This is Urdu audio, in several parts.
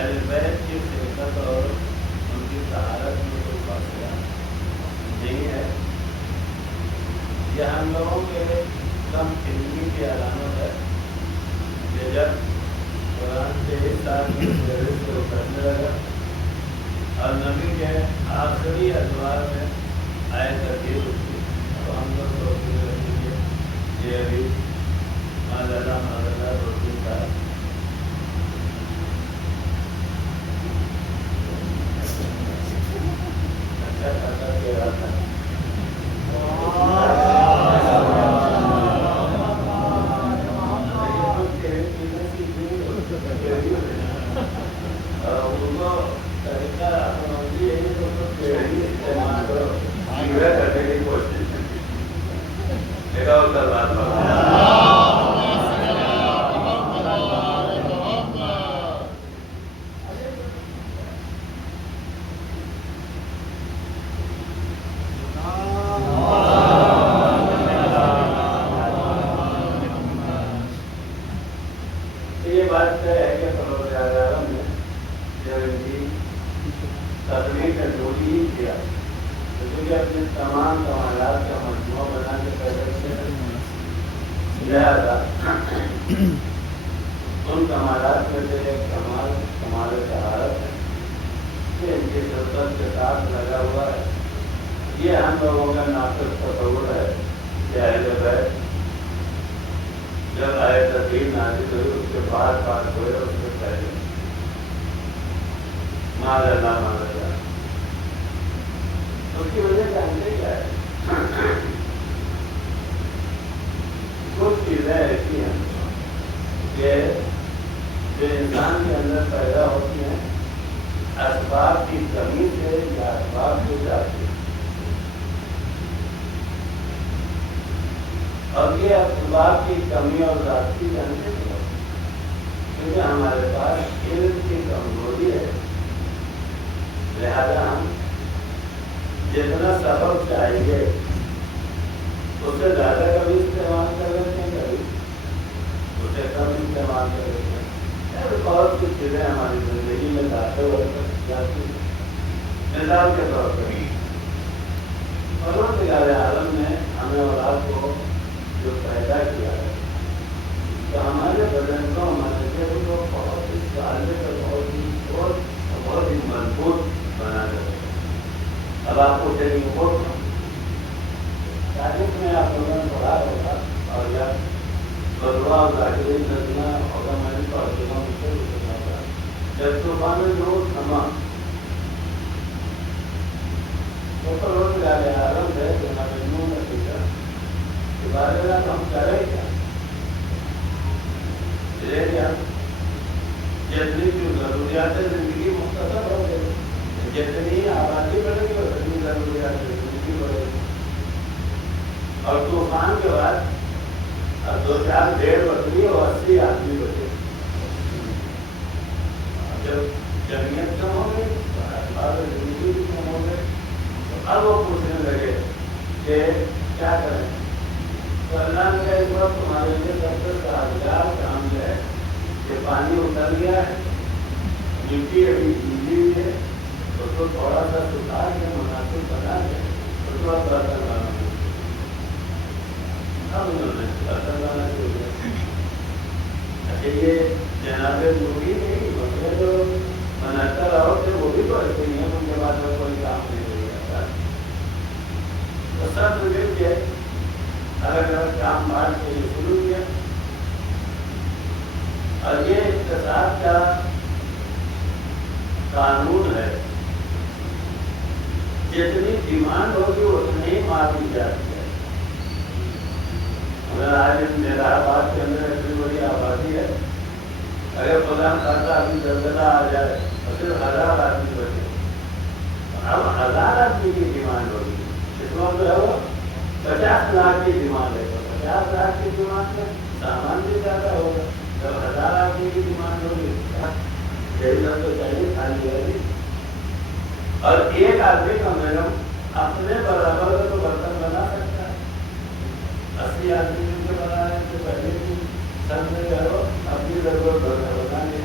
اہل بیت کی خلقت اور ان کی طہارت میں کوئی فاصلہ نہیں ہے. یہ ہم لوگوں کے کم علمی کی علامت ہے کہ جب قرآن کے ایک سال میں سے اترنے لگا اور نبی کے آخری ادوار میں آئے ترتیب اٹھی تو ہم لوگ سوچنے لگے کہ یہ ابھی ماذا روٹی کا اچھا خاصا کہہ رہا تھا. ان کمالات میں سے ایک کمال طہارت ہے کہ ان کی شدت کے ساتھ لگا ہوا ہے. یہ ہم لوگوں کا ناقص تصور ہے کہ اہل بیت جب آئے تدبیر نازل ہوئی اس کے بعد بات ہوئے اس سے پہلے ماذ اللہ اس کی وجہ جانتے کیا ہے؟ کچھ چیزیں ایسی ہیں کہ جو انسان کے اندر پیدا ہوتی ہیں اسباب کی کمی سے یا اسباب سے جاتی ہے. اور یہ اسباب کی کمی اور ذاتی جانتے ہیں کیونکہ ہمارے پاس علم کی کمزوری ہے. لہذا ہم جتنا سبب چاہیے اس سے زیادہ کبھی استعمال کر لیتے ہیں, کبھی اسے کم استعمال کر لیتے ہیں. بہت سی چیزیں ہماری زندگی میں داخل ہو جاتی ہیں. مثال کے طور پر پروردگار عالم نے ہمیں اور آپ کو جو پیدا کیا ہے تو ہمارے بدن کو ہمارے جسم کو بہت ہی تعلق بہت ہی مضبوط بنا کر. اب آپ کو ٹیلیفون تاریخ میں آپ لوگوں نے پڑھا ہوگا اور یا بدوا ظاہری ندیاں اور ہماری پارٹیوں سے جب طوفان جو تھما تو پروردگار عالم ہے کہ ہمارے منہ میں پوچھا کہ بارے میں ہم کریں کیا جتنی کی ضروریات زندگی مختصر ہو گئی, جتنی آبادی بڑھے گی اتنی ضروریات زندگی بڑھے گی. اور طوفان کے بعد 2-4 بھیڑ بکری اور 80 آدمی بچے. جب جمعیت کم ہو گئی زندگی بھی کم ہو گئی تو اب وہ پوچھنے لگے کہ کیا کریں. تو اللہ نے کہا اس وقت تمہارے لیے سب سے سازگار کام ہے کہ پانی اتر گیا ہے, مٹی ابھی گیلی ہوئی ہے, اس کو تھوڑا سا سکھا کے مناسب بنا کے اس کو برتن بنا. اب انہوں نے برتن بنا شروع کیا. اچھا یہ جناب نوری نہیں بندے جو بناتا رہو تھے وہ بھی تو ایسے ہی ہیں, ان کے بعد میں کوئی کام نہیں ہو جاتا. تو سب مل کے الگ الگ کام بانٹ کے لیے شروع کیا. اور یہ اقتصاد کا قانون ہے, جتنی ڈیمانڈ ہوگی اتنی ہی مال دی جاتی ہے. اگر آج میرا آباد کے اندر اتنی بڑی آبادی ہے, اگر خدا خاصا ابھی زلزلہ آ جائے تو صرف 1000 آدمی بچے. اب 1000 آدمی کی ڈیمانڈ ہوگی. اس وقت جو ہے وہ 50 لاکھ کی ڈیمانڈ ہے. 50 لاکھ کی ڈیمانڈ میں سامان بھی زیادہ ہوگا. جب 1000 آدمی کی ڈیمانڈ ہوگی ضرورت تو چاہیے خالی ہے. اور ایک آدمی کا میڈم اپنے برابر تو برتن بنا سکتا ہے. 80 آدمی مل کے بنا رہے تو پہلے کی سب سے کرو اپنی ضرورت بنا لیں.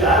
4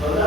14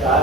4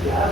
4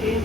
3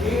3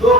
2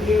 3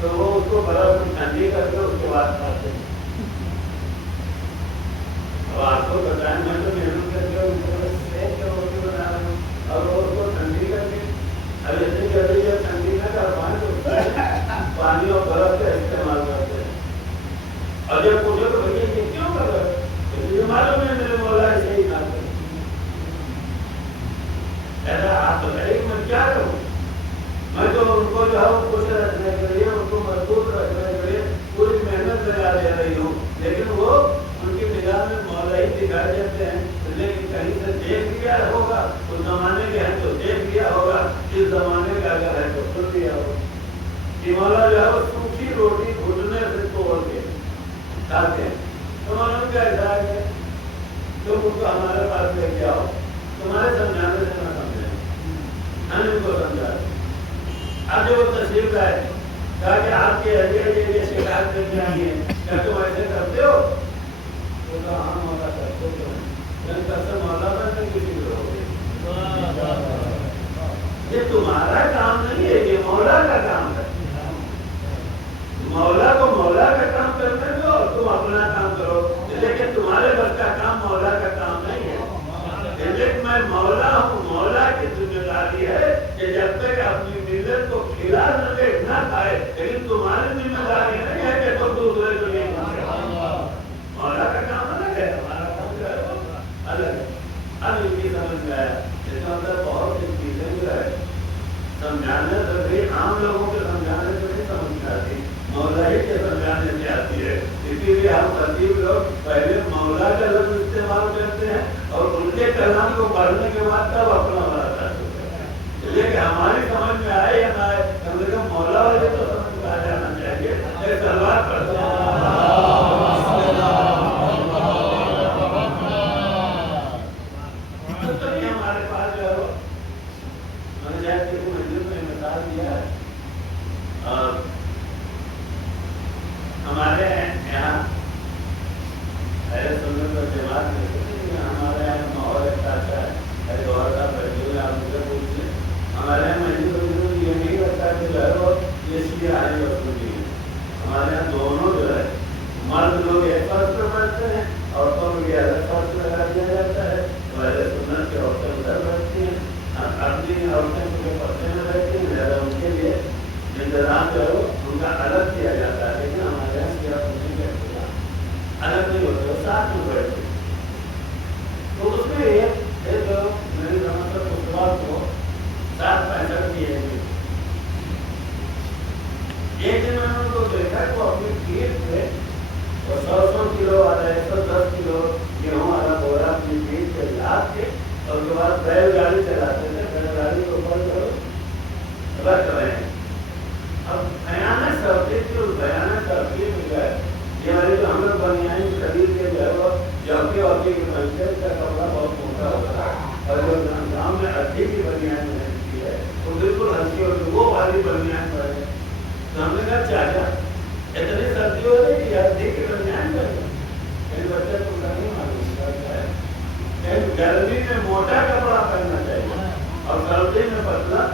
تو وہ اس کو برف میں ٹھنڈی کر کے اس کے بعد کھاتے ہیں. اب آپ کو بتائیں میں تو محنت کر کے روٹی بنا رہا ہوں اور وہ اس کو ٹھنڈی کر کے اب ایسے کر رہی ہے ٹھنڈی نہ کر پائیں تو پانی اور برف کا استعمال کرتے ہیں. اور جب پوچھو تو بھیا یہ کیوں کر رہے ہیں معلوم ہے میرے مولا ایسے ہی کھاتے ہیں. ایسا آپ بتائیے میں کیا کروں. میں تو ان کو جو ہے خوش رکھنے کے لیے ان کو مضبوط رکھنے کے لیے پوری محنت لگا دے رہی ہوں لیکن وہ ان کی نگاہ میں مولا ہی دکھائی دیتے ہیں. لیکن کہیں سے دیکھ لیا ہوگا اس زمانے کے ہیں تو دیکھ لیا ہوگا اس زمانے کا اگر ہے تو سن لیا ہوگا کہ مولا جو ہے وہ سوکھی روٹی گھٹنے سے توڑ کے کھاتے ہیں. تو مولا کیا ہے تم ان کو ہمارے پاس لے کے آؤ تمہارے سمجھانے سے نہ سمجھیں ہم ان کو سمجھا. اب جو وہ تشریف لائے کہا کہ آپ کے یہ شکایت کرنے آئی ہے کیا تم ایسے کرتے ہو تو کہا ہاں مولا کرتے ہو. مولا میں کسی کو یہ تمہارا کام نہیں ہے یہ مولا کا کام ہے. مولا کو مولا کا کام کرنے دو اور تم اپنا کام کرو لیکن تمہارے بس کا کام مولا کا کام نہیں ہے. لیکن میں مولا ہوں مولا کی ذمہ داری ہے کہ جب تک اپنی ملت کو کھلا نہ دے نہ کھائے لیکن تمہاری ذمہ داری نہیں ہے کہ تم دوسرے کو نہیں کھائے. مولا کا کام الگ ہے ہمارا کام جو ہے وہ الگ ہے. اب ان کی سمجھ میں آیا اس کا اندر بہت سی چیزیں جو ہے سمجھانے سے بھی عام لوگوں کے سمجھانے سے نہیں سمجھ میں آتی مولا ہی کے سمجھانے سے آتی ہے. اسی لیے ہم خطیب لوگ پہلے مولا کا لفظ استعمال کرتے ہیں اور ان کے کلام کو پڑھنے کے بعد تب اپنا بناتا ہے. لیکن ہماری سمجھ میں آئے یا نہ آئے کم سے کم مولا والے تو سمجھ میں آ جانا چاہیے. سلوات پڑھتے ہیں ہمارے پاس جو ہے میں نے جائے کہ مسجد میں مثال دیا ہے اور ہمارے یہاں سنت اور جماعت میں ہمارے یہاں ماحول ایسا اچھا ہے گور کا پہلے آپ مجھے پوچھتے ہمارے یہاں مسجد یہ نہیں رکھتا کہ جو ہے وہ یہ چیزیں آئیں وصولی ہے. ہمارے یہاں دونوں جو ہے مرد لوگ ایک فرض پہ بیٹھتے ہیں عورتوں کو یہ الگ فرض لگا دیا جاتا ہے. ہمارے سنت کی عورتیں ادھر بیٹھتی ہیں اپنی عورتیں جو پردے میں بیٹھتی ہیں زیادہ ان کے لیے انتظام جو ہے ان کا الگ کیا جاتا ہے. لیکن ہمارے یہاں کیا الگ نہیں ہوتے وہ ساتھ میں بیٹھتے. تو اس میں ایک میری سمجھ سے مسلمان کو 765 کی ایک دن میں نے ان کو دیکھا کہ وہ اپنی پیٹ پہ 100 کلو والا 110 کلو گیہوں والا بورا اپنی پیٹ پہ لاد کے اور اس کے بعد بیل گاڑی چلاتے تھے. بیل گاڑی کو اوپر رکھ رہے ہیں. اب بھیانک سردی تھی اس بھیانک سردی میں جو ہے یہ ہماری جو ہم لوگ بنیادی شریر کے جو ہے وہ جوکی وکی کی منشیت کا کپڑا بہت موٹا ہوتا ہے اور جو گاؤں میں ادھی کی بنیاد محنت ہے وہ بالکل ہلکی ہوتی وہ والی بنیاد پڑے. تو ہم نے کہا چاچا اتنی سردی ہو رہی کہ ادھی کی بنیاد پڑے میرے بچے کو نہیں معلوم ہے. گرمی میں موٹا کپڑا پہننا چاہیے اور سردی میں پتلا.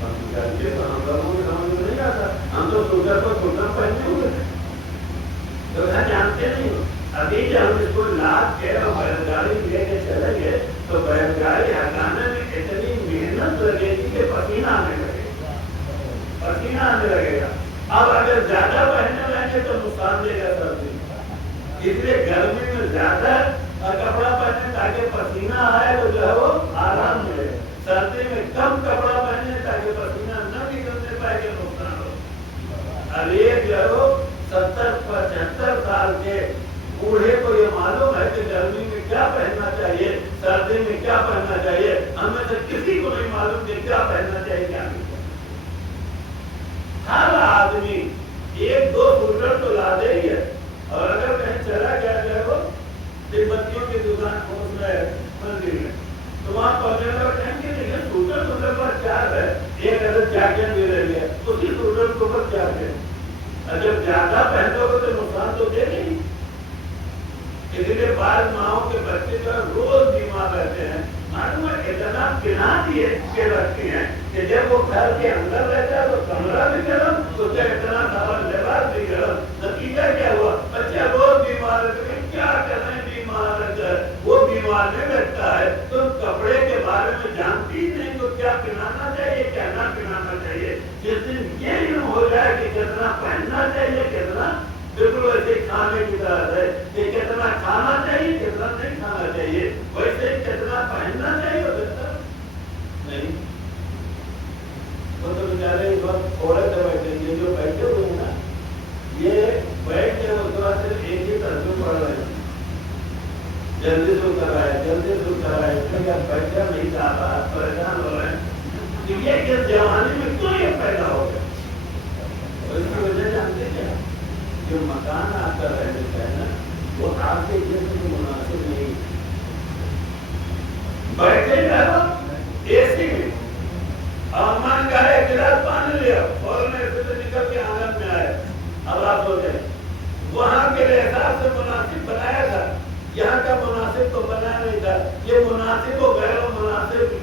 ہم لوگوں کو سمجھ میں نہیں آتا ہم تو سوٹر کو سوٹر پہنے ہوئے تو جانتے نہیں. ابھی جب ہم اس کو لاد کے اور بیل گاڑی لے کے چلیں گے تو بیل گاڑی ہٹانے میں اتنی محنت لگے گی کہ پسینہ آنے لگے گا. پسینہ آنے لگے گا. اب اگر زیادہ پہننے لگیں گے تو نقصان دے گا سردی. اس لیے گرمی میں زیادہ کپڑا پہنے تاکہ پسینہ آئے تو جو ہے وہ آرام ملے. سردی میں کم کپڑا پہنے تاکہ پسینہ نہ نکلنے پائے کہ نقصان ہو. اب یہ جو ہے وہ 70-75 سال کے بوڑھے کو یہ معلوم ہے کہ گرمی میں کیا پہننا چاہیے سردی میں کیا پہننا چاہیے. ہم میں سے کسی کو نہیں معلوم کہ کیا پہننا چاہیے کیا نہیں. ہر آدمی 1-2 سوٹر تو لادے ہی ہے اور اگر کہیں چلا گیا جو ہے وہ بتیوں کی دکان کھول رہا ہے مندر میں تو وہاں پہنچنے پر کہیں گے لیکن سوٹر سوٹر پر چار ہے ایک اگر جاکٹ بھی رہی ہے اسی سوٹر کے اوپر چار ہے. جب زیادہ پہنو گے تو نقصان تو دے گی. اسی لیے بعض ماؤں کے بچے جو روز بیمار رہتے ہیں معلوم ہے اتنا بنا دیے کے رکھتے ہیں کہ جب وہ گھر کے اندر رہتا ہے تو کمرہ بھی گرم اسے اتنا سارا لباس بھی گرم، نتیجہ کیا ہوا؟ بچہ بہت بیمار ہے، کیا کریں بیمار ہے، وہ بیمار نہیں لگتا ہے، تم کپڑے کے بارے میں جانتی نہیں تو کیا پہنانا چاہیے کیا نہ پہنانا چاہیے. جس دن یہ علم ہو جائے کہ کتنا پہننا چاہیے کتنا، بالکل ویسے کھانے کی طرح ہے کہ کتنا کھانا چاہیے کتنا نہیں کھانا چاہیے، ویسے کتنا پہننا چاہیے اور کتنا نہیں. وہ تو بیچارے اس وقت تھوڑے سے بیٹھے ہیں، جو بیٹھے ہوئے ہیں نا یہ بیٹھ کے اس کے بعد صرف ایک ہی ترجمہ پڑھ رہے ہیں، جلدی سے اتر رہا ہے جلدی سے اتر رہا ہے، کیونکہ اب بیٹھنا نہیں چاہتا، پریشان ہو رہے ہیں کہ یہ کس جوانی میں کیوں یہ پیدا ہو گیا. اور اس کی وجہ جانتے کیا؟ جو مکان آپ کا رہنے کا ہے نا وہ آپ کے جسم کو مناسب نہیں. بیٹھے رہو اے سی میں اور من کا ایک گلاس پانی لیا اور میں سے نکل کے آنگن میں آئے، اب آپ ہو جائے وہاں کے حساب سے مناسب بنایا تھا، یہاں کا مناسب تو بنا نہیں تھا. یہ مناسب و غیر مناسب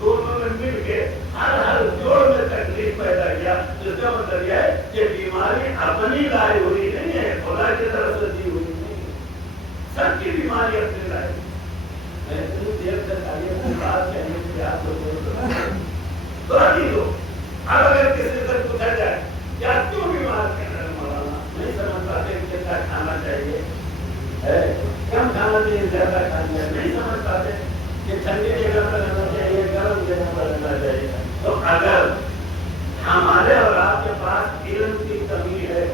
دونوں میں مل کے ہر جوڑ میں تکلیف پیدا کیا. جس کا مطلب یہ ہے کہ بیماری اپنی لائی ہوئی نہیں ہے، خدا کی طرف سے دی ہوئی نہیں ہے. سب کی بیماری اپنی لائی. میں اتنی دیر تک آئی اپنی بات کہنے کی آپ لوگ تو ابھی دو. اب اگر کسی سے پوچھا جائے کیا کیوں بیمار کہنا ہے مولانا نہیں سمجھ پاتے کتنا کھانا چاہیے، کم کھانا چاہیے زیادہ کھانا چاہیے، نہیں سمجھ پاتے کہ ٹھنڈی جگہ پر رہنا چاہیے گرم جگہ پر رہنا چاہیے. تو اگر ہمارے اور آپ کے پاس علم کی کمی ہے،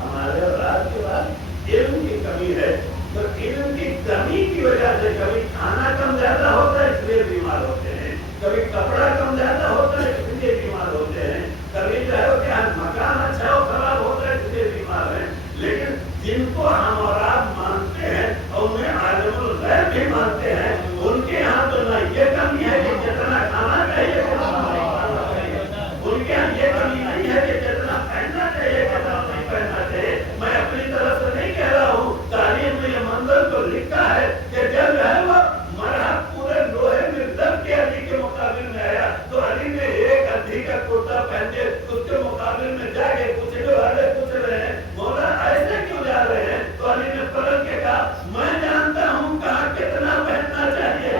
ہمارے اور آپ کے پاس علم کی کمی ہے، تو علم کی کمی کی وجہ سے کبھی کھانا کم زیادہ ہوتا ہے اس لیے بیمار ہوتے ہیں، کبھی کپڑا کم زیادہ ہوتا ہے اس لیے بیمار ہوتے ہیں، کبھی جو ہے کہ مکان اچھا ہو خراب ہوتا ہے اس لیے بیمار ہیں. لیکن جن کو ہم اور آپ مانتے ہیں اور انہیں عالم الغیب بھی مانتے ہیں، ان کے یہاں تو نہ یہ کمی ہے کہ جتنا کھانا چاہیے ان کے یہاں یہ کمی نہیں ہے کہ جتنا پہننا چاہیے کتنا نہیں پہننا چاہیے. میں اپنی طرف سے نہیں کہہ رہا ہوں، تعلیم میں یہ منظر تو لکھا ہے کہ جب ہے وہ مرحب پورے لوہے میں دب کے علی کے مقابل میں آیا تو علی نے ایک ادھی کا کرتا پہن کے اس کے مقابل میں جا کے پوچھے جو والے پوچھ رہے ہیں مولا ایسے کیوں جا رہے ہیں، تو علی نے پلٹ کے کہا میں جانتا ہوں کہاں کتنا پہننا چاہیے،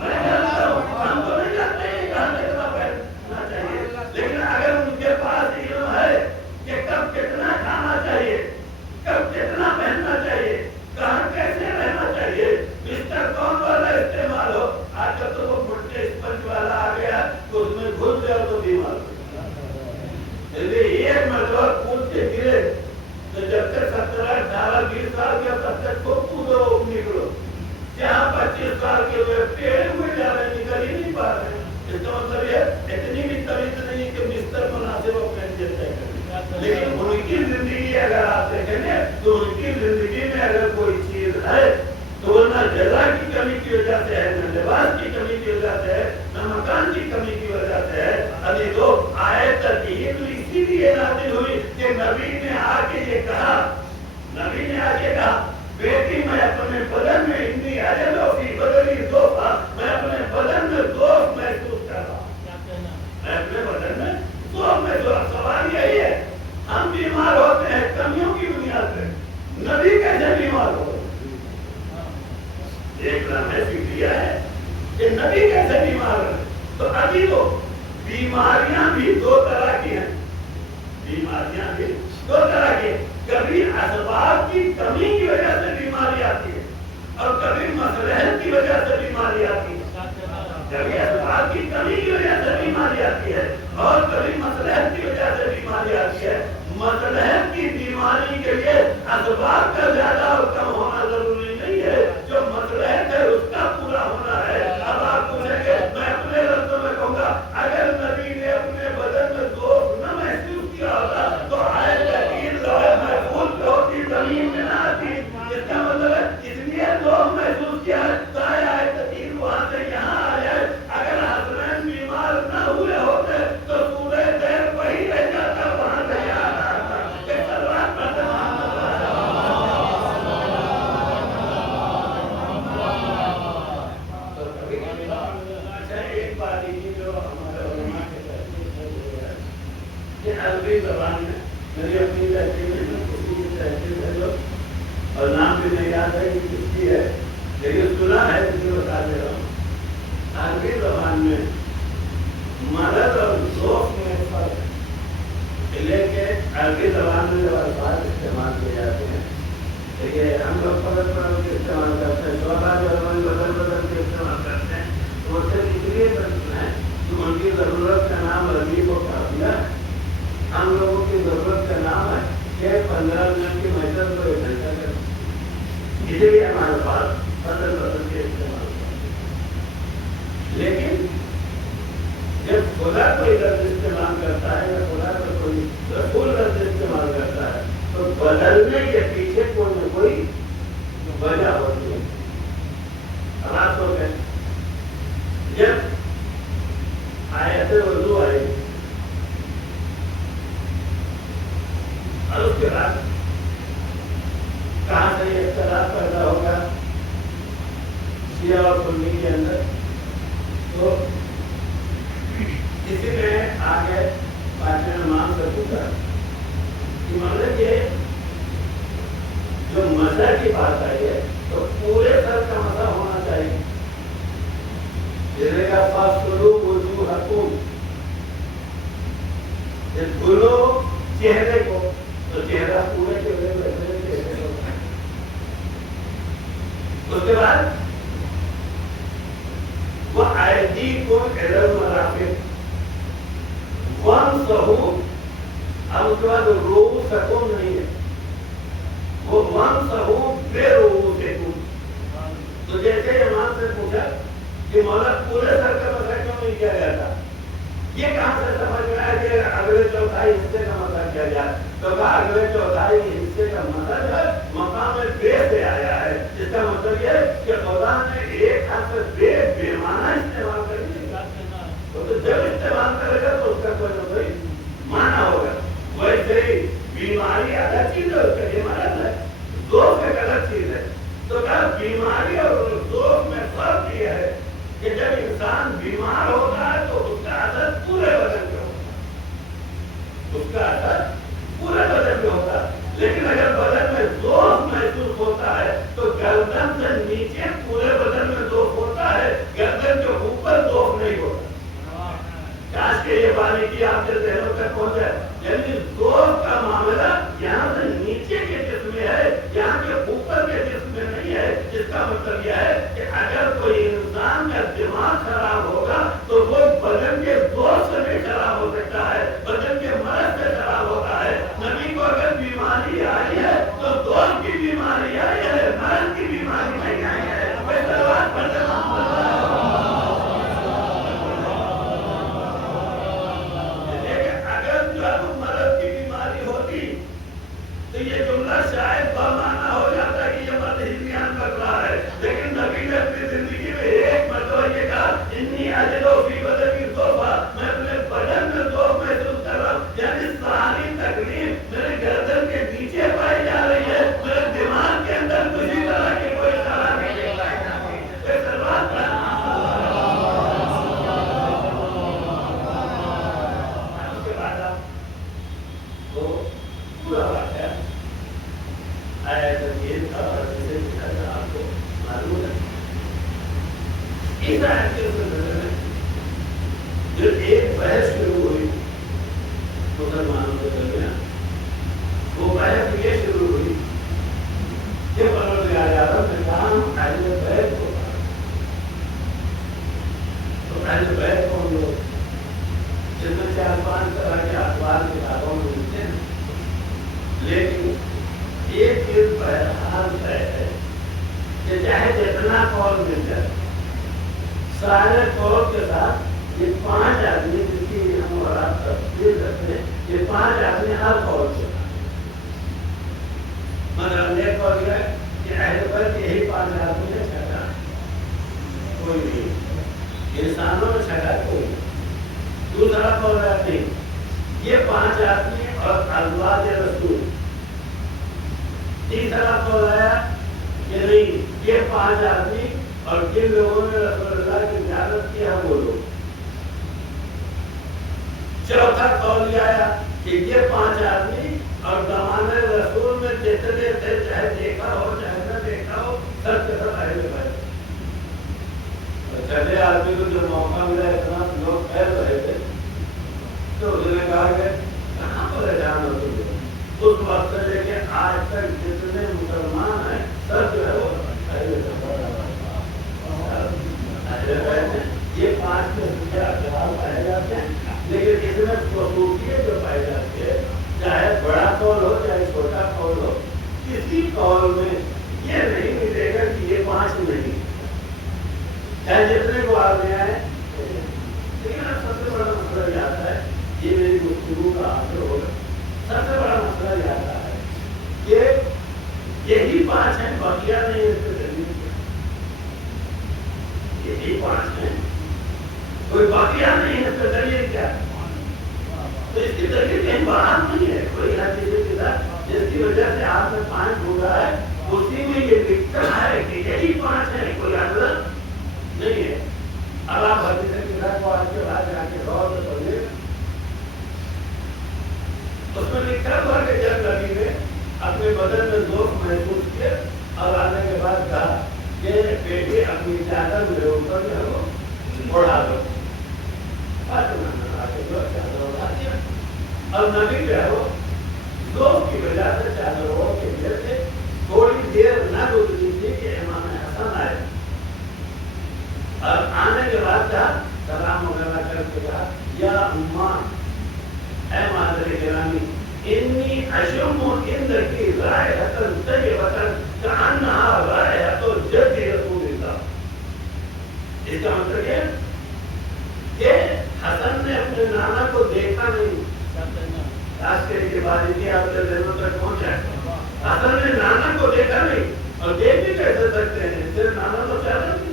میں جانتا ہوں، ہم تو نہیں جانتے کہاں کتنا پہننا چاہیے. لیکن اگر ان کے پاس علم ہے کہ کب کتنا کھانا چاہیے، کب کتنا پہننا چاہیے، کہاں کیسے رہنا چاہیے، بستر کون والا استعمال ہو. آج کل تو وہ مٹے اسپنج والا آ گیا تو اس میں گھس جاؤ تو بیمار ہو. ایک مرتبہ کود کے گرے تو جب تک 17 18 20 سال کے تب تک کو کودو نکلو، جہاں 25 سال کے ہوئے پیڑ ہوئے جا رہے نکل ہی نہیں پا رہے. اس کا مطلب یہ اتنی بھی تمیز نہیں کہ بستر مناسب ہو پہن جیسے. لیکن ان کی زندگی اگر آپ دیکھیں گے تو ان کی زندگی میں اگر کوئی چیز ہے تو وہ نہ جگہ کی کمی کی وجہ سے ہے، نہ لباس کی کمی کی وجہ سے ہے، نہ مکان کی کمی کی وجہ سے ہے. ابھی تو آیت ترتیب اسی لیے نازل ہوئی کہ نبی نے آ کے یہ کہا، نبی نے آ کے کہا بیٹی میں اپنے بدن میں اتنی اجلو کی بدنی دوفہ، میں اپنے بدن میں دوف محسوس کر رہا ہوں، میں اپنے بدن میں دوف محسوس. سوال یہی ہے ہم بیمار ہوتے ہیں کمیوں کی بنیاد پہ، نبی کیسے بیمار ہو؟ ایک لمحے فکریہ ہے کہ نبی کیسے بیمار ہے. تو ابھی تو بیماریاں بھی دو طرح کی ہیں، بیماریاں بھی دو طرح کی. کبھی اسباب کی کمی کی وجہ سے بیماری آتی ہے اور کبھی مصلحت کی وجہ سے بیماری آتی ہے. کبھی اسباب کی کمی کی وجہ سے بیماری آتی ہے اور کبھی مصلحت کی وجہ سے بیماری آتی ہے. مصلحت کی بیماری کے لیے اسباب کا زیادہ اور کم ہونا ضروری نہیں ہے، جو مصلحت ہے اس کا پورا ہونا ہے. اب آپ پوچھیں گے، میں اپنے لفظوں میں کہوں گا اگر نبی نے اپنے بدن میں دوست نہ محسوس کیا ہوتا تو آئے تقیر لوہے محفوظ ہوتی زمین میں نہ آتی. اس کا مطلب ہے اس لیے دوست محسوس کیا ہے تاکہ آئے تقیر وہاں سے یہاں آ جائے. اگر حسنین بیمار نہ ہوئے ہوتے تو سورہ دیر وہی رہ جاتا، وہاں سے یہاں آتا. یاد ہے کہ کس کی ہے، لیکن سنا ہے کسی بتا دے رہا ہوں۔ عربی زبان میں مدد اور ذوق میں فرق ہے، لیکن عربی زبان میں جب الفاظ استعمال کیے جاتے ہیں، دیکھیے ہم لوگ بدل بدل کے استعمال کرتے ہیں، شعبہ بدل بدل کے استعمال کرتے ہیں، وہ صرف اس لیے کرتے ہیں کہ ان کی ضرورت کا نام ربی کو کر دیا۔ ہم لوگوں کی ضرورت کا نام ہے کہ 15 منٹ کی محنت کو 1 گھنٹہ کریں، اسی لیے ہمارے پاس بدل بدل کے استعمال کرتے ہیں۔ لیکن جب خدا کوئی لفظ استعمال کرتا ہے یا خدا کا کوئی رسول لفظ استعمال کرتا ہے تو بدلنے کے پیچھے کوئی نہ کوئی وجہ ہوتی ہے۔ رات ہو گئے، جب آیت وضو آئی اور اس کے بعد کہاں سے یہ اختلاف پیدا ہوگا شیعہ اور سنی کے اندر، تو کسی نے آگے پانچویں امام سے پوچھا کہ مطلب یہ جو مسئلہ کی بات آئی ہے تو پورے سر کا مسئلہ ہونا چاہیے، جیسے کہ فاصلو وجوہکم، دھلو چہرے کو، تو چہرہ پورے چہرے کو اس کے بعد وہ ایدیکم الی المرافق وامسحوا، اب اس کے بعد رؤوسکم نہیں ہے، وہ وامسحوا برؤوسکم۔ تو جیسے امام سے پوچھا کہ مولا پورے سر کا مسئلہ کیوں نہیں کیا جاتا، یہ کہاں سے سمجھ میں آیا کہ اگلے چوتھائی حصے کا مسئلہ کیا جائے، تو کہا اگلے چوتھائی حصے کا مسئلہ جو ہے مقام بے سے آیا ہے، جس کا مطلب یہ ہے کہ خدا نے ایک ہاتھ سے بے معنی استعمال کر دیا، تو جب استعمال کرے گا تو اس کا کوئی نہ کوئی معنی ہوگا۔ ویسے ہی بیماری الگ چیز ہے، اس کا یہ مرض ہے، ذوق ایک الگ چیز ہے، تو کہا بیماری اور ذوق میں فرق یہ ہے کہ جب انسان بیمار ہوتا ہے تو اس کا اثر پورے بدن پہ ہوتا ہے، اس کا اثر پورے بدن پہ ہوتا ہے، لیکن اگر بدن میں ذوق محسوس ہوتا ہے تو گردن سے نیچے پورے بدن میں ذوق ہوتا ہے، گردن کے اوپر ذوق نہیں ہوتا۔ کاش کہ یہ باریکی آپ کے ذہنوں تک پہنچے، یعنی ذوق کا معاملہ یہاں سے نیچے کے جسم میں ہے، یہاں کے اوپر کے جسم میں نہیں ہے، جس کا مطلب یہ ہے کہ اگر کوئی انسان کا دماغ خراب ہوگا تو وہ بدن کے ذوق سے بھی خراب ہو سکتا ہے، بدن کے مرض سے خراب ہوتا ہے۔ نبی کو اگر بیماری آئی ہے تو ذوق کی بیماری آئی ہے، مرض کی بیماری نہیں آئی ہے۔ تو یہ جملہ شاید بامعنی ہو جاتا ہے کہ یہ مرد ہندیان کر رہا ہے، لیکن نبی نے اپنی زندگی میں ایک مرتبہ یہ کہا انی اجدو فی بدنی ذوقا، میں اپنے بدن میں ذوق محسوس کر رہا ہوں، یعنی ساری تکلیف میرے گردن کے نیچے پائی جا رہی ہے، میرے دماغ کے اندر کسی طرح کی کوئی خرابی نہیں پائی جا رہی ہے۔ اس کے بعد وہ پورا واقعہ آیا جب یہ تھا اور جسے تھا آپ کو معلوم ہے اس آیت کے سلسلے میں جو ایک بحث شروع ہوئی مسلمانوں کے درمیان، وہ بحث یہ شروع ہوئی کہ پروردگار عالم نے کہا ہم اہل بیت کو کہا، تو اہل بیت کو ہم لوگ جس میں 4-5 طرح کے اخبار کتابوں میں ملتے ہیں، لیکن ایک چیز بہرحال طے ہے کہ چاہے جتنا قول مل جائے، سارے قول کے ساتھ یہ 5 آدمی جس کی ہم اور آپ تفصیل رکھتے ہیں، یہ 5 آدمی ہر قول سے مطلب ایک قول یہ ہے کہ اہل بیت یہی 5 آدمی نے چھٹا کوئی نہیں، انسانوں میں چھٹا کوئی نہیں۔ دوسرا قول ہے یہ 5 آدمی اور ازواج رسول۔ تیسرا قول ہے کہ نہیں، یہ 5 آدمی اور جن لوگوں نے رسول اللہ کی زیارت کی ہے وہ لوگ۔ چوتھا قول یہ آیا کہ یہ 5 آدمی اور زمانے رسول میں جتنے تھے، چاہے دیکھا ہو چاہے نہ دیکھا کسی قول میں یہ نہیں ملے گا کہ یہ 5 نہیں، چاہے جتنے کو آ گیا ہے. لیکن اب سب سے بڑا مسئلہ یہ آتا ہے، یہ میری گفتگو کا آخر ہوگا، سب سے بڑا مسئلہ یہ آتا ہے کہ یہی 5 ہیں، بقیہ نہیں اس کے دلیل، یہی 5 ہیں، کوئی بقیہ نہیں ہے، اس کا دلیل کیا ہے؟ تو اس کی دلیل کہیں باہر نہیں ہے، کوئی حقیقت کے ساتھ جس کی وجہ سے آپ میں 5 ہو رہا ہے، اسی میں یہ لکھا ہے کہ یہی 5 ہیں، کوئی عدد نہیں ہے. اب آپ حقیقت کے ساتھ کو آج کے بعد جا کے غور سے پڑھیے، اس میں لکھا ہوا کہ جب نبی نے اپنے بدن میں ذوق محسوس کیا اور آنے کے بعد کہا کہ بیٹی اپنی چادر میرے اوپر جو ہے وہ اڑا دو، اور نبی جو ہے وہ ذوق کی وجہ سے چادر اوڑھ کے لیے تھے. تھوڑی دیر نہ گزری تھی کہ امام حسن آئے اور آنے کے بعد کہا، سلام وغیرہ کر کے کہا، یا اماں، اے مادر گرامی، انی اشم عندکی رائحۃ طیبۃ کأنہا رائحۃ جد رسول اللہ. اس کا مطلب ہے کہ حسن نے اپنے نانا کو دیکھا نہیں، آج کے بعد کی آپ کے ذہنوں تک پہنچا ہے. حسن نے نانا کو دیکھا نہیں، اور دیکھ بھی کیسے سکتے ہیں، صرف نانا تو چاہتا نہیں.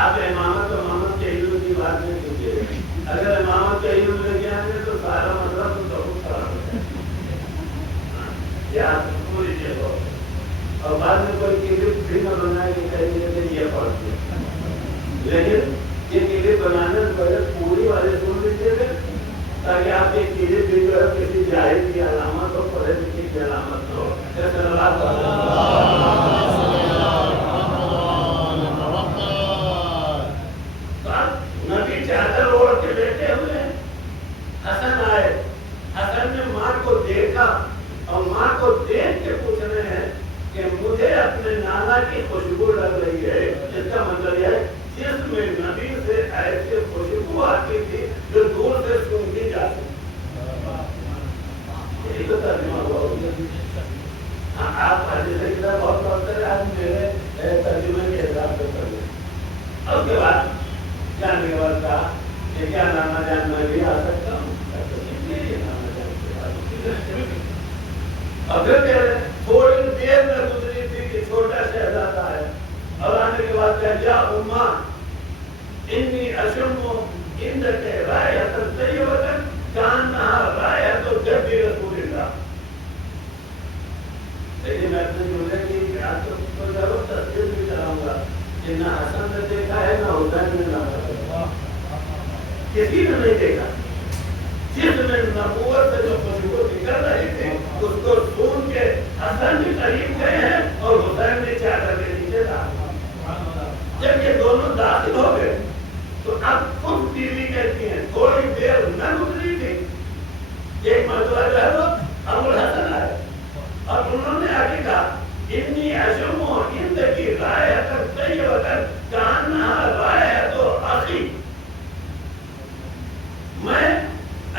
آپ امامت و امامت کے علم کی بات نہیں کیجیے، اگر امامت کے علم لے کے آئیں گے تو سارا مسئلہ تو بہت خراب ہو جائے گا. پوری چیز ہو اور بعد میں کوئی کلپ بھی نہ بنائے کہ کہیں گے یہ پڑھ دیا، لیکن یہ کلپ بنانے سے پہلے پوری والے سن لیجیے گا تاکہ آپ کی کلپ بھی جو ہے کسی جاہل کی علامت ہو، پڑھے لکھے کی علامت ہو. نبی چادر اوڑھ کے بیٹھے ہوئے، حسن آئے، حسن نے ماں کو دیکھا اور ماں کو دیکھ کے پوچھ رہے ہیں کہ مجھے اپنے نانا کی خوشبو لگ رہی ہے. اس کا مطلب ہے جس میں نبی سے ایسی خوشبو آتی تھی جو دور سے سونگھی جاتی. یہی تو ترجمہ ہوا. آپ حدیث کی طرح بہت پڑھتے ہیں، آج میرے ترجمے کے حساب سے پڑھ لیں. اس کے بعد جانے کے بعد کہا کہ کیا نانا جان میں بھی آ سکتا ہوں؟ اور پھر کہہ رہے تھوڑی دیر میں گزری تھی کہ چھوٹا شہزادہ ہے، اور آنے کے بعد کہا یا اماں انی اشم عندک رائحۃ طیبۃ کأنہا رائحۃ جد رسول اللہ. لیکن میں اپنے جملے کی آپ کو ضرور تصدیق بھی کراؤں گا کہ نہ حسن نے دیکھا ہے نہ حسین نے نہ کسی نے نہیں دیکھا. جس میں نبوت سے جو خوشبو نکل رہی تھی اس کو سن کے حسن بھی قریب گئے ہیں اور حسین نے چادر کے نیچے ڈالا. جب یہ دونوں داخل ہو گئے تو اب خود بیوی کہتی ہیں تھوڑی دیر نہ گزری تھی، ایک مرتبہ جو ہے وہ ابو الحسن آئے اور انہوں نے آگے کہا انی اشم عندکی رائحۃ طیبۃ کأنہا رائحۃ اخی. میں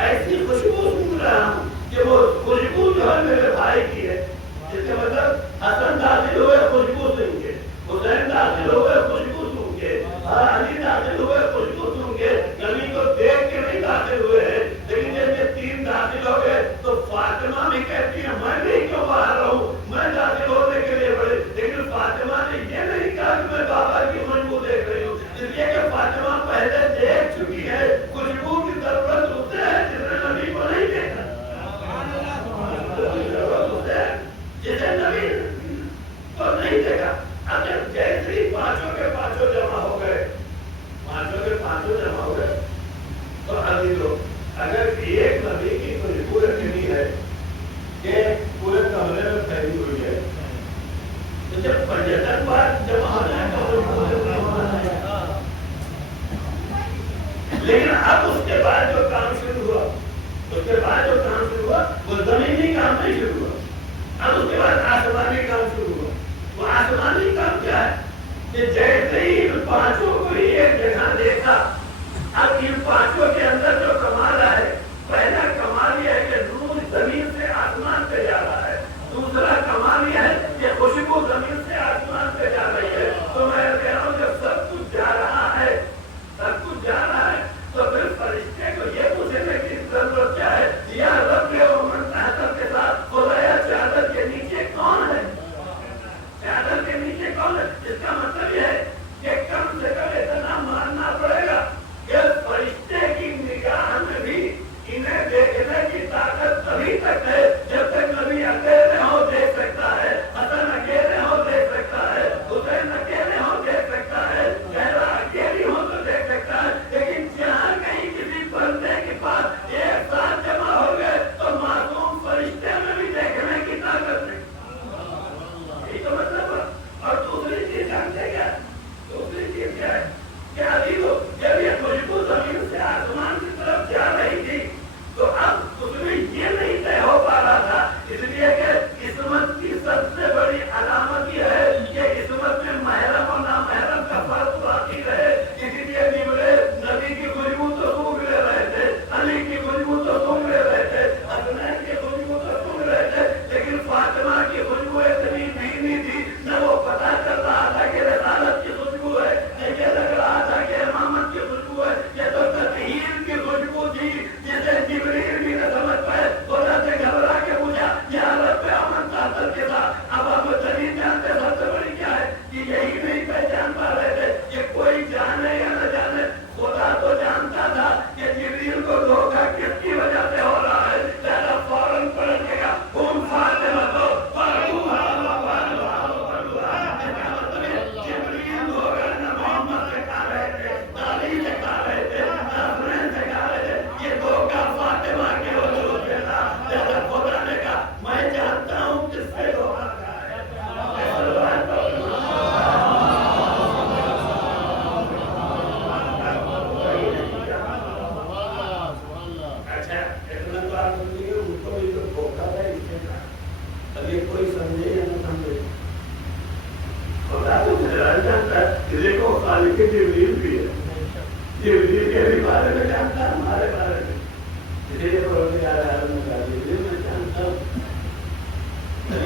ایسی خوشبو سن رہا ہوں کہ وہ خوشبو جو ہے میرے بھائی کی ہے. اس کا مطلب حسن داخل ہوئے خوشبو سن کے، حسین داخل ہوئے خوشبو سن کے، علی داخل ہوئے خوشبو سن کے. نبی کو دیکھ کے نہیں داخل ہوئے ہیں، لیکن جب یہ 3 داخل ہو گئے تو فاطمہ بھی کہتی ہے میں بھی کیوں باہر رہوں، میں داخل ہونے کے لیے بڑے. لیکن فاطمہ نے یہ نہیں کہا کہ میں بابا کی خوشبو دیکھ رہی ہوں، اس لیے کہ فاطمہ پہلے دیکھ چکی ہے. خوشبو کی ضرورت اسے ہے جس نے نبی کو نہیں دیکھا، جسے نبی کو نہیں دیکھا. اگر جیسے ہی پانچوں کے پانچوں جمع ہو گئے، پانچوں کے پانچوں جمع ہو گئے تو ابھی تو اگر ایک نبی کی خوشبو اتنی ہے کہ پورے کمرے میں پھیلی ہوئی ہے تو جب پرجتن بات جمع ہو جائے لیکن اب اس کے بعد جو کام شروع ہوا، اس کے بعد جو کام شروع ہوا وہ زمینی کام نہیں شروع ہوا. اب اس کے بعد آسمانی کام شروع ہوا. وہ آسمانی کام کیا ہے کہ جیسے ہی ان پانچوں کو ایک جگہ دیکھا، اب ان پانچوں کے اندر جو کمال ہے، پہلا کمال یہ ہے کہ نور زمین سے آسمان پہ جا رہا ہے.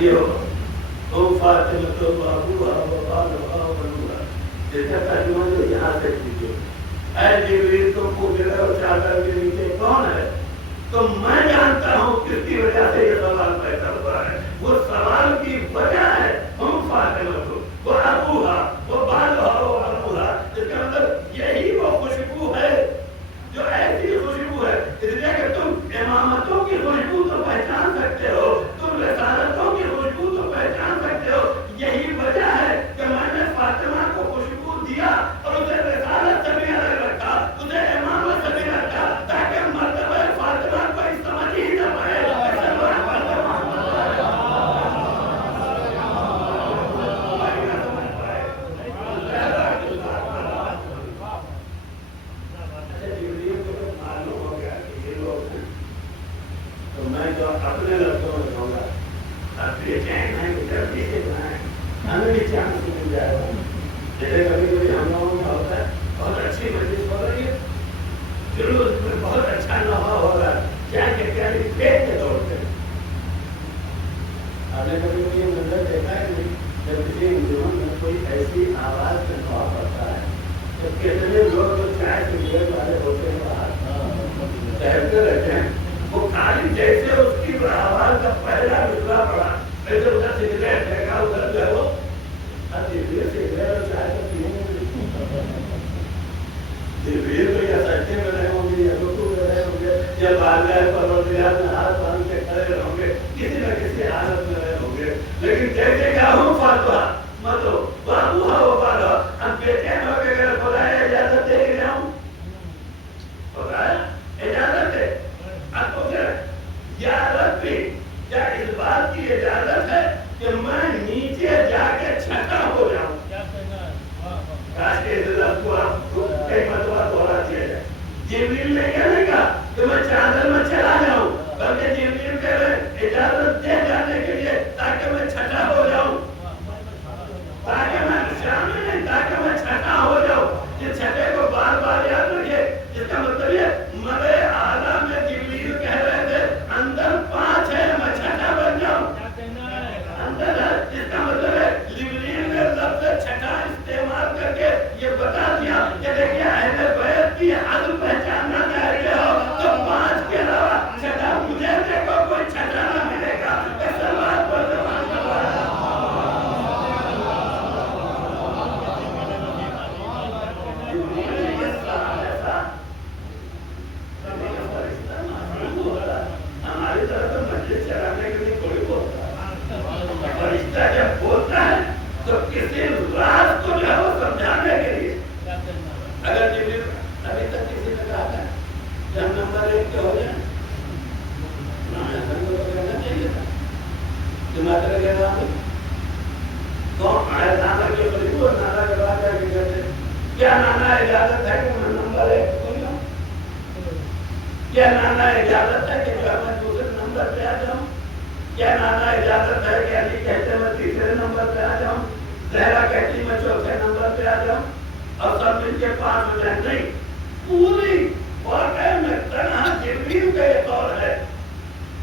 یہ ہو او فاطمہ تو بابو جیسا ترجمہ جو یہاں تک کیجیے اے جبریل تم کو گرے اور چادر کے نیچے کون ہے تو میں جانتا ہوں کس کی وجہ سے یہ سوال پیدا ہوا ہے وہ سوال کی وجہ ہے ہم فاطمہ کو وہ ابوہا وہ بالہا وہ ابوہا اس کا مطلب یہی وہ خوشبو ہے جو ایسی خوشبو ہے اس لیے کہ تم امامتوں کی خوشبو تو پہچان سکتے ہو تم رسالتوں کی خوشبو تو پہچان سکتے ہو یہی وجہ ہے کہ میں نے فاطمہ کو خوشبو دیا اور اسے رسالت سے بھی الگ رکھا اسے امامت سے بھی رکھا تاکہ مرتبہ فاطمہ کو اس سمجھ ہی نہ پائے اپنے لفظوں میں کہوں گا آپ یہ چین ہے کہ جب یہ بنائیں ہمیں بھی چانس مل جائے گا جیسے کبھی کبھی ہم لوگوں میں ہوتا ہے بہت اچھی مجلس ہو رہی ہے ضرور اس میں بہت اچھا نفع ہو رہا ہے چاہے کہ کیا پیٹ کے دوڑتے ہیں آپ نے کبھی کبھی یہ منظر دیکھا ہے نہیں جب کسی انجمن میں کوئی ایسی آواز کا نفع پڑتا ہے جب کتنے لوگ جو چائے سگریٹ والے ہوتے ہیں باہر ٹہلتے رہتے ہیں وہ خالی جیسے اس کی آواز کا پہلا مصرع پڑا ایسے ادھر سگریٹ پھینکا ادھر جو ہے وہ سگریٹ اور چائے تو پیوں گے تو یا سچے میں رہے ہوں گے یا رکوع میں رہے ہوں گے یا بارگاہ پروردگار میں ہاتھ باندھ کے کھڑے رہوں گے کسی نہ کسی حالت میں رہے ہوں گے لیکن جیسے کہ ہوں فاطمہ مطلب بابوہا وہ بالا ہم بیٹے ہیں کہ اگر خدا اجازت دے کے جاؤں خدا اجازت ہے یا ربی کیا اس بات کی اجازت ہے کہ میں نیچے جا کے چھٹا ہو جاؤں کاش کے اس لفظ کو آپ کو ایک مرتبہ دوہرا دیا جائے جبریل نے کیا نہیں کہا کہ میں چادر میں چلا جاؤں بلکہ جبریل کہہ رہے اجازت دے جانے کے لیے تاکہ میں چھٹا ہو جاؤں تاکہ میں شامل نہیں تاکہ میں چھٹا ہو جاؤں یہ چھٹے کو بار بار یاد رکھیے اس کا مطلب یہ مرے اعلیٰ میں جبریل کہہ رہے تھے اندر 5 ہے میں چھٹا بن جاؤں اندر ہے اس کا مطلب ہے جبریل نے لفظ چھٹا استعمال کر کے یہ بتا دیا کہ دیکھیے اہل بیت کی حد پہچاننا چاہتے ہو تو 5 کے علاوہ چھٹا مجھے دیکھو کوئی چھٹا نہ ملے گا ایسا بات پر زبان کا ہماری طرف تو مجلس چلانے کے لیے کوئی بولتا ہے فرشتہ جب بولتا ہے تو کسی راز کو جو ہے وہ سمجھانے کے لیے اگر جبریل ابھی تک کسی نے کہا تھا کہ ہم نمبر 1 کے ہو جائیں کہنا چاہیے تھا دماغ لگا کون آئے نانا کے قریب اور نانا کے بعد جا کے کہتے کیا نانا اجازت ہے کہ میں نمبر 1 ہو جاؤں کیا نانا اجازت ہے کہ میں دوسرے نمبر پہ آ جاؤں کیا نانا اجازت ہے کہ علی کہتے میں تیسرے نمبر پہ آ جاؤں زہرا کہتی میں چوتھے نمبر پہ آ جاؤں اور سب مل کے 5 ہو جائیں نہیں پوری واقعہ میں تنہا جبریل کا یہ قول ہے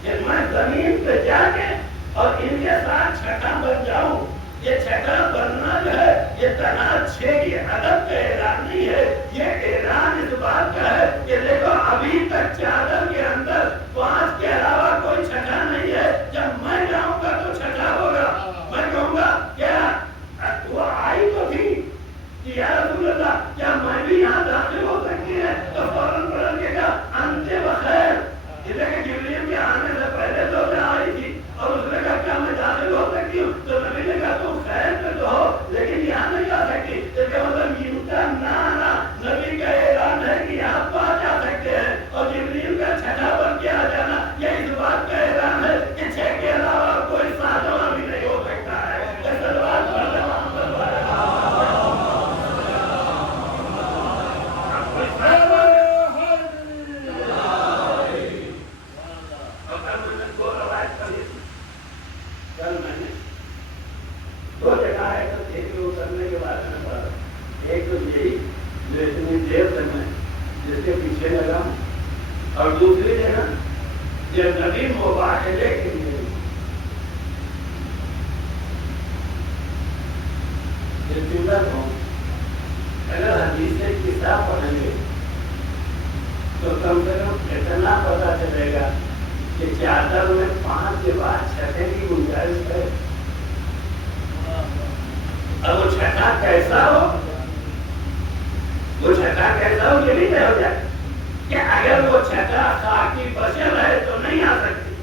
کہ میں زمین پہ جا کے اور ان کے ساتھ چھٹا بن جاؤں یہ چھٹا بننا جو ہے یہ تنہا 6 کی عدد کا اعلان نہیں ہے یہ اعلان اس بات کا ہے کہ دیکھو ابھی تک چادر کے اندر 5 کے علاوہ کوئی چھٹا نہیں ہے جب میں جاؤں گا تو چھٹا ہوگا میں کہوں گا کیا وہ آئی تو تھی کہ یا رسول اللہ کیا میں بھی یہاں داخل ہو سکتی ہے تو فوراً پڑھ کے کہا انت بخیر جیسے کہ جبریل کے آنے سے پہلے تو میں آئی تھی اور اس نے کہا کیا میں داخل ہو سکتی ہوں تو نبی نے کہا تم خیر پہ تو ہو لیکن یہاں نہیں آ سکتی اس کا مطلب ان کا نہ آنا نبی کا اعلان ہے کہ یہاں 5 آ سکتے ہیں اور جبریل کا کیسا ہو، وہ چھٹا کیسا ہو یہ بھی طے ہو جائے کہ اگر وہ چھٹا خاکی بشر ہے تو نہیں آ سکتی،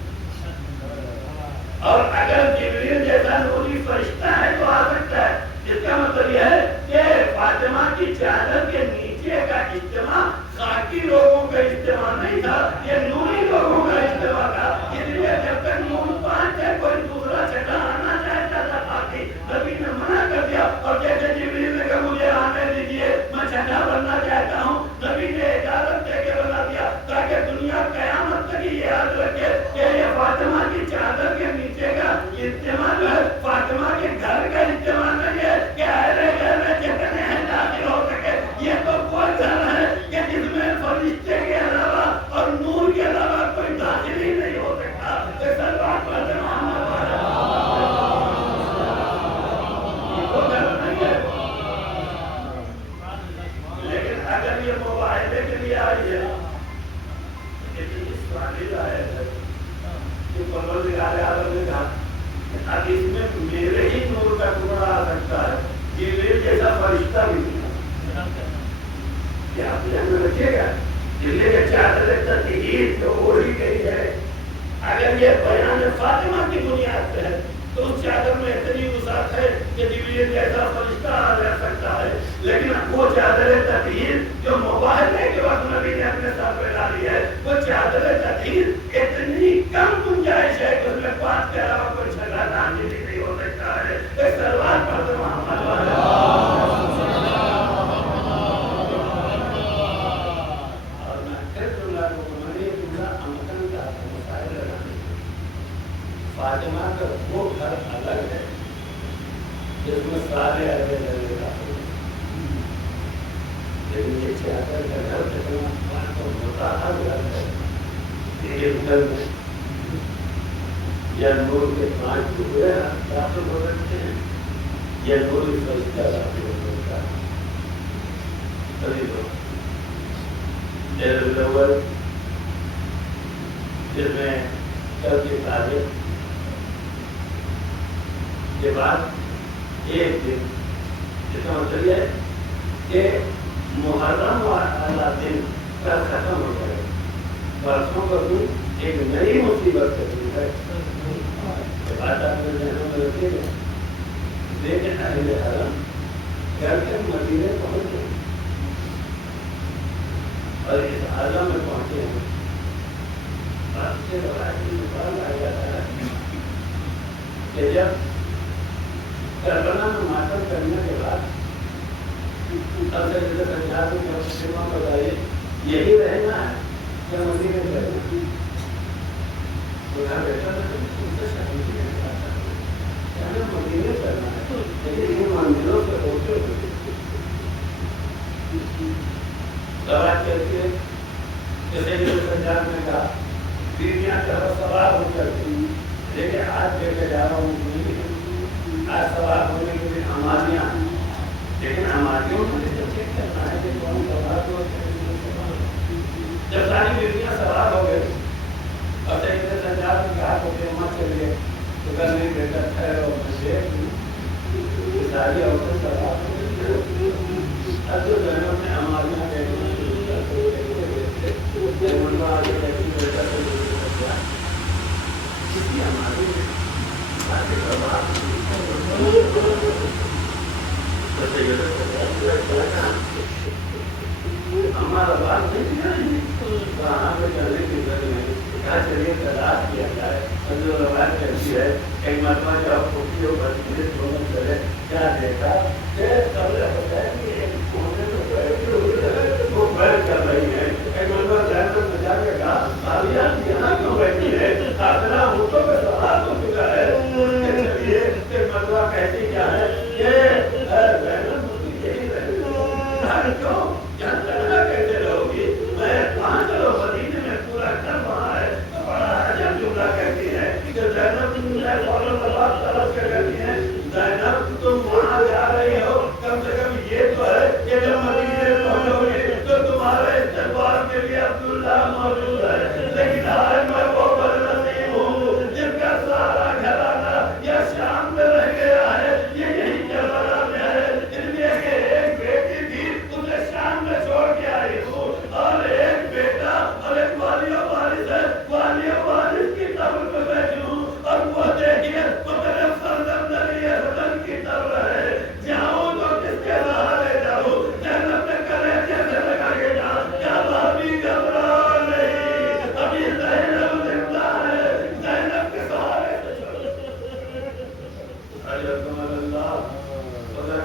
اور اگر جبریل جیسا نوری فرشتہ ہے تو آ سکتا ہے۔ اس کا مطلب یہ ہے کہ فاطمہ کی چادر کے نیچے کا اجتماع خاکی لوگوں کا اجتماع نہیں تھا، یہ نوری لوگوں کا اجتماع تھا۔ اس لیے جب تک نور پانچ ہے کوئی دوسرا چھٹا آنا چاہتا تھا خاکی، نبی نے منع کر دیا، اور جیسے جبریل نے کہا مجھے آنے دیجیے میں چھٹا بننا چاہتا ہوں، نبی نے اجازت دے کے بنا دیا تاکہ دنیا قیامت تک یہ یاد رکھے کہ یہ فاطمہ کی چادر کے نیچے کا اجتماع جو ہے فاطمہ کے گھر کا اجتماع نہیں ہے کہ اہل گھر میں جتنے ہیں داخل ہو سکے۔ یہ تو کوئی گھر ہے کہ جس میں فرشتے کے علاوہ اور نور کے علاوہ کوئی داخل ہی نہیں ہو سکتا۔ ایسا بات پڑھتے لیکن اگر یہ معاہدے کے لیے آئی ہے اب اس میں میرے ہی نور کا ٹکڑا آ سکتا ہے، جبریل جیسا فرشتہ بھی نہیں، کیا آپ دھیان میں رکھیے گا۔ جبریل کے چادر تطہیر جو اوڑھی گئی ہے، اگر یہ بیان فاطمہ کی بنیاد پہ ہے تو اس چادر میں اتنی وسعت ہے کہ جبریل جیسا فرشتہ آ جا سکتا ہے، لیکن وہ چادر تطہیر جو مباہلے کے وقت نبی نے اپنے ساتھ میں ڈالی ہے، وہ چادر تطہیر اتنی کم گنجائش ہے کہ اس میں پانچ کے علاوہ کوئی چھٹا داخل ہی نہیں ہو سکتا ہے۔ ایک سلوات پڑھتے محمد اور میں پھر تمہارا کو منی تمہارا امکان کا مسائل لگانے فاطمہ کا وہ گھر الگ ہے جس میں سارے اہل لگے گا، لیکن یہ چادر کا گھر کتنا متحد گھر ہے۔ ایک گھر میں یا نور کے پانچ ٹکڑے داخل ہو سکتے ہیں یا نور فرشتہ داخل ہو سکتا ہے۔ سبھی لوگ جس میں کل کی تاریخ کے بعد ایک دن، جس کا مطلب یہ ہے کہ محرم والا دن کل ختم ہو جائے گا، برسوں کا دن ایک نئی مصیبت کا دن ہے۔ بات آپ نے ذہنوں میں رکھیے گا، لیکن اہل حرم گھر کے مدینے پہنچ گئے اور اس عالم میں پہنچے ہیں۔ آپ سے روایتی مثال آ جاتا ہے کہ جب کربلا میں ماتم کرنے کے بعد اب سے سنجاد میں بتائیے یہی رہنا ہے کیا مدینے میں رہنا؟ بیٹھا مدینے کرنا ہے، لیکن ان منزلوں سے ہوتے ہوئے سوال کرتی ہے جیسے سنجاد نے کہا بیویاں چلو سوار ہو کرتی، لیکن آج لے کے جا رہا ہوں آج سوار ہونے کے لیے ہماریاں، لیکن ہماریوں میں جو چیک کرنا ہے کہ کون سوار ہو۔ جب ساری بیویاں سوار ہو گئے اور جیسے سنجاد نے کہا تو پھر مت چلیے تو گھر نہیں بیٹا ٹھہرو ساری عورتیں سوار ہو گئی۔ اب جو بہنوں نے ہماریاں ہمارا بات نہیں وہاں پہ چلنے کی ضرورت نہیں، کہا چلیے تلاش کیا جائے۔ جو روایت کہتی ہے ایک مرتبہ جب خوشیوں پر کرے کیا دیکھا کہ قبر ہوتا ہے کہ ایک کونے میں وہ بیٹھ کر رہی ہے۔ ایک مرتبہ ذہن میں بجا کے کہا آلیہ یہاں کیوں بیٹھی ہے؟ آخرا اونٹوں پہ سوار ہو چکا ہے۔ چلیے ایک مرتبہ کہتی کیا ہے کہ یہی رہے کیوں یہاں چلنا کیسے رہو گی؟ میں وہاں چلو مدینے میں پورا گھر وہاں ہے۔ بڑا عجب جملہ کہتی ہے کہ زینب کہتی ہے زینب تم وہاں جا رہی ہو، کم سے کم یہ تو ہے کہ جب مدینے پہنچو گے تو تمہارے استقبال کے لیے عبداللہ موجود ہے، لیکن آج میں وہ بدنصیب ہوں جن کا سارا گھرانہ یا شام میں رہ گیا ہے، یہ یہی کربلا میں ہے۔ اس لیے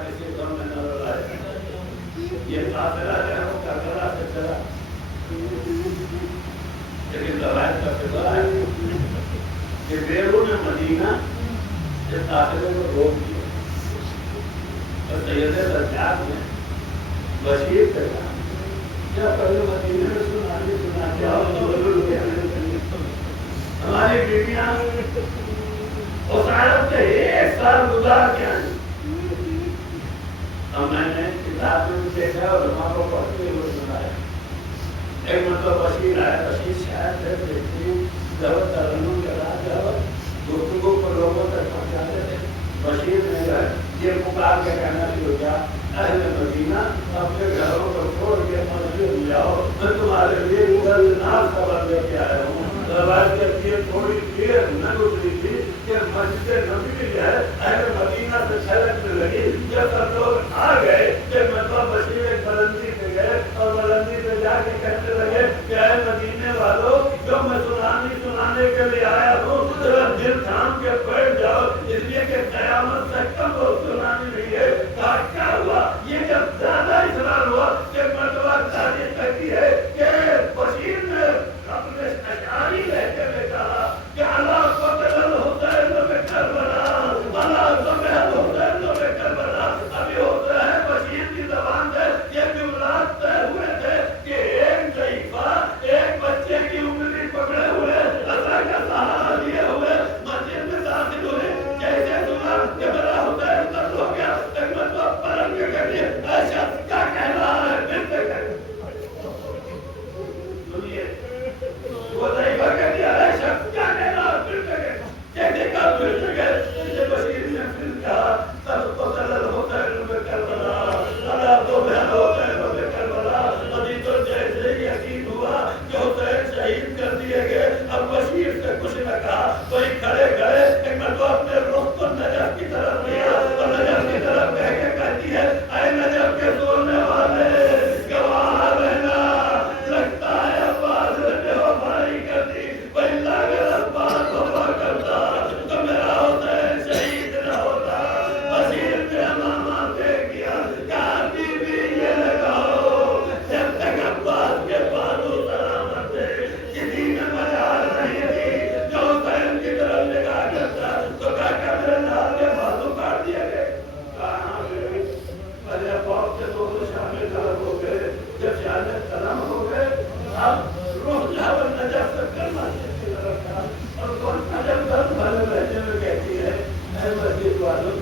کسی کم میں نہ لڑائے. یہ قافلہ ہے وہ کربلا سے چلا لیکن روایت کا فضا ہے کہ بیرون مدینہ اس قافلے کو روک دیا اور سید سجاد نے بشیر سے کہا کیا پہلے مدینہ میں سنا کیا ہماری بیویاں اس عرب سے ایک سال گزار کے آئیں. اور میں نے کتاب میں دیکھا اور علماء کو پڑھتے ہوئے سنایا. ایک مطلب بشیر آیا. بشیر شاید ہے دیکھتی دعوت ترنم کے بعد دعوت گفتگو پر لوگوں تک پہنچاتے تھے. بشیر نے یہ پکار کے کہنا شروع کیا اہل مدینہ اپنے گھروں کو چھوڑ کے مسجد میں جاؤ. میں تمہارے لیے ناز خبر لے کے آیا ہوں. روایت کرتی ہے تھوڑی دیر نہ گزری تھی کہ مسجد نبی جو ہے اہل مدینہ سے چھلکنے لگی. جب سب لوگ آ گئے کہ مطلب بشیر ایک بلندی پہ گئے اور بلندی پہ جا کے کہنے لگے کہ اے مدینے والوں جو میں سنانے کے لیے آیا ہوں ذرا دل تھام کے بیٹھ جاؤ اس لیے کہ قیامت سے کم وہ سنانی نہیں ہے. کیا ہوا یہ جب زیادہ اصرار ہوا کہ مطلب تاریخ کہتی ہے کہ بشیر نے اپنے اشعاری لہجے میں کہا کہ اللہ قتل الحسین میں کربلا اللہ قتل الحسین میں کربلا. ابھی ہوتا ہے بشیر کی زبان سے یہ جملات طے ہوئے تھے کہ ایک ضعیفہ ایک بچے کی انگلی پکڑے ہوئے اللہ کا سہارا لیے ہوئے مسجد میں داخل ہوئے. جیسے سنا کہ میرا حسین قتل ہو گیا ایک مطلب پلنگ کے کہتے ہیں ایسا کیا کہہ رہا ہے پھر سے کہتے سنیے وہ ضعیفہ کہہ دیا ہے شخص کیا کہہ رہا ہے پھر سے کہتے کہا پھر سے کہتے بشیر نے پھر کہا سب قتل الحسین میں کربلا اللہ تو بہن حسین میں کربلا. ابھی تو جیسے ہی یقین ہوا کہ حسین شہید کر دیے گئے اب بشیر سے کچھ نہ کہا. وہی کھڑے کھڑے ایک مرتبہ اپنے رخ کو نجف کی طرف لیا اور نجف کی طرف کہہ کے کہتی ہے اے نجف کے سونے والے گواہ رہنا لگتا ہے عباس نے وفائی کر دی وہی اگر عباس وفا کرتا تو میرا حسین شہید نہ ہوتا. بشیر نے امامہ سے کیا کہا بی بی یہ لگاؤ جب تک عباس کے بازو سلامت تھے کسی میں مجال نہیں تھی جو حسین کی طرف نگاہ کرتا تو کہا کہ میرے لال کے بازو کاٹ دیے گئے. کہاں گئے پہلے باپ سے تو شامل طرف ہو گئے جب شامل قلم ہو گئے اب روح جاور نجف سے کرنا چاہتی رکھا اور کون نجف درد بھرے لہجے میں کہتی ہے اے مسجد والوں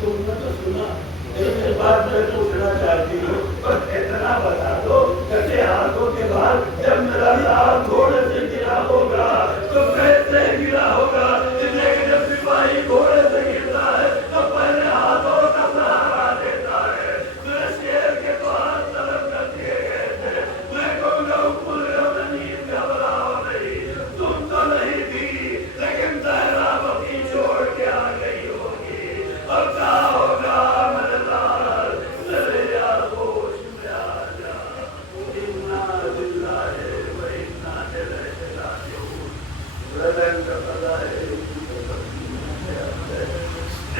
تم نے تو سنا ایک بات میں پوچھنا چاہتی ہوں اور اتنا بتا دو کٹے ہاتھوں کے بعد جب میرا لال گھوڑے سے گرا ہوگا تو کیسے گرا ہوگا اس لیے کہ جب سپاہی گھوڑے سے گرتا ہے تو پہلے ہاتھوں کا سہارا دیتا ہے. میرے شیر کے تو ہاتھ طلب کر دیے گئے تھے. میں کہوں گا پورے میں نیند گھبراؤ نہیں تم تو نہیں تھی لیکن زہرا بقی چھوڑ کے آ گئی ہوگی اور کہا ہوگا میرے لال میرے آغوش میں آ جا. انا للہ و انا الیہ راجعون. رلن کا فضا ہے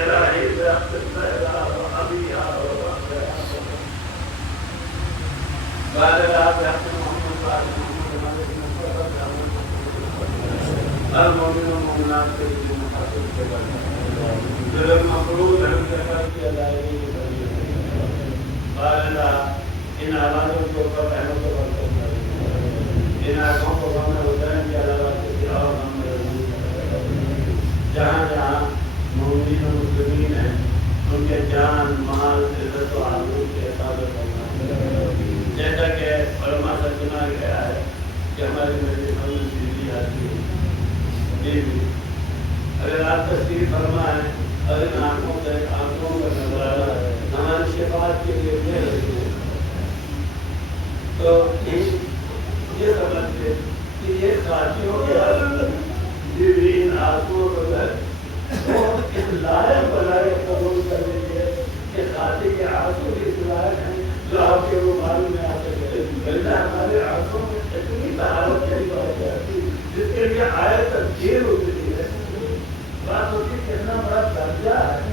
الہی برحمت الزہرا و ابیہا و بقیہا بعد رات رحمت محمد بعد محمد المؤمن والمؤمنات کے لیے محاصر کے بعد ظلم مفروض ہم زکاة کی ادائیگی کی ضرورت. اللہ ان آوازوں کے اوپر رحمت و برکت کرے. ان آنکھوں کو غم حسین کے علاوہ کسی اور غم میں رضی کرے. جہاں جہاں مومنین و مسلمین ہیں ان کے جان مال عزت و آبرو کی حفاظت کرنا. جیسا کہ علماء سے سنا گیا ہے کہ ہماری مسجد میں بیوی آتی ہے بیوی اگر آپ تشریف فرما ہے اور ان آنکھوں سے آنکھوں کا نظارہ ہماری شفاعت کے لیے دے رہی ہے تو یہ سمجھتے کہ یہ ساتھیوں کے بیوی ان آنکھوں کو اس لائق بنائے قبول کر لیجیے کہ ساتھی کے آنسو بھی اس لائق ہیں جو آپ کے رومال میں آ سکے. بلکہ ہمارے آنکھوں میں اتنی طہارت کی بات جاتی جس کے لیے آئے تقدیر ہوتی ہے. بات ہوتی کتنا بڑا درجہ ہے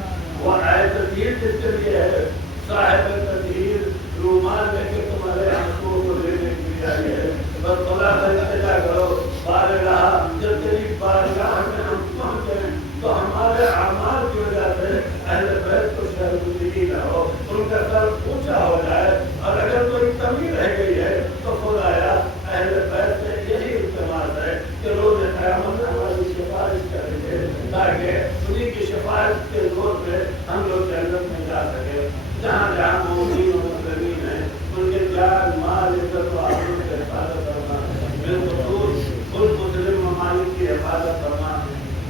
تدہیر جس کے لیے ہے، صاحب تدہیر رومال لے کے تمہارے آنکھوں کو لینے کے لیے آئی ہے، بس خدا کا اتجا کرو بارگاہ، جب تیری بارگاہ میں ہم پہنچے تو ہمارے اعمال کی وجہ سے اہل بیت کو شرمندگی نہ ہو، ان کا سر اونچا ہو جائے، اور اگر کوئی کمی رہ گئی ہے تو خدایا اہل بیت سے یہی التماس ہے کہ روز قیامت ہماری سفارش کریں گے تاکہ انہیں کی سفارش کے زور پہ ہم لوگ جنت میں جا سکیں۔ جہاں جہاں مومنین و مسلمین ہیں ان کے جان مال عزت و آبرو کی حفاظت کرنا، بالخصوص ان مسلم ممالک کی حفاظت کرنا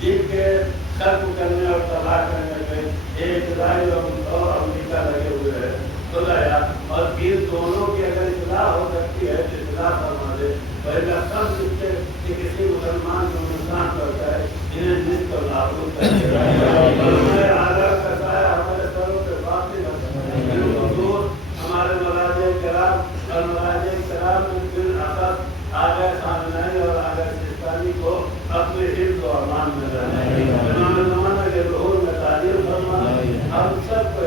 جن کے ختم کرنے اور تباہ کرنے میں اسرائیل اور امریکہ لگے ہوئے ہیں خدایا، اور ان دونوں کی اگر اصلاح ہو سکتی ہے تو اصلاح فرما دے، ورنہ سب رشتے کہ کسی مسلمان کو نقصان کرتا ہے انہیں جس کو نابود کر دے ہمارے آزاد کا سایہ ہمارے سروں پہ باقی رکھنا، بالخصوص ہمارے مراجع کرام اور مراجع کرام میں بالآخر آگے سامنے اور آگے سستانی کو اپنے حفظ و امان میں رہنا، امام زمانہ کے ظہور میں تعلیم فرما، ہم سب کو